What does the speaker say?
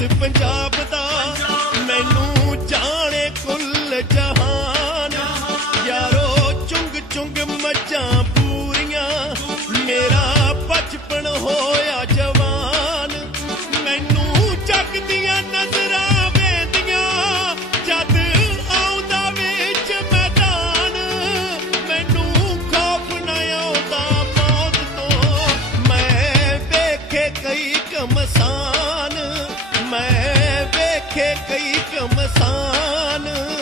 ਇਸ ਪੰਜਾਬ ਦਾ। ਮੈਨੂੰ ਜਾਣੇ ਕੁੱਲ ਜਹਾਨ। ਯਾਰੋ, ਚੁੰਗ ਚੁੰਗ ਮੱਜਾਂ ਪੂਰੀਆਂ। ਮੇਰਾ ਬਚਪਨ ਹੋਇਆ ਜਵਾਨ। ਮੈਨੂੰ ਜੱਗ ਨਜ਼ਰਾਂ ਵੇਂਦੀਆਂ ਜਦ ਆਉਂਦਾ ਵਿੱਚ ਮੈਦਾਨ। ਮੈਨੂੰ ਖੌਫ ਨਾ ਆਉਂਦਾ ਮੌਤ ਤੋਂ। ਮੈਂ ਵੇਖੇ ਕਈ ਕਮਸ कई कमसान।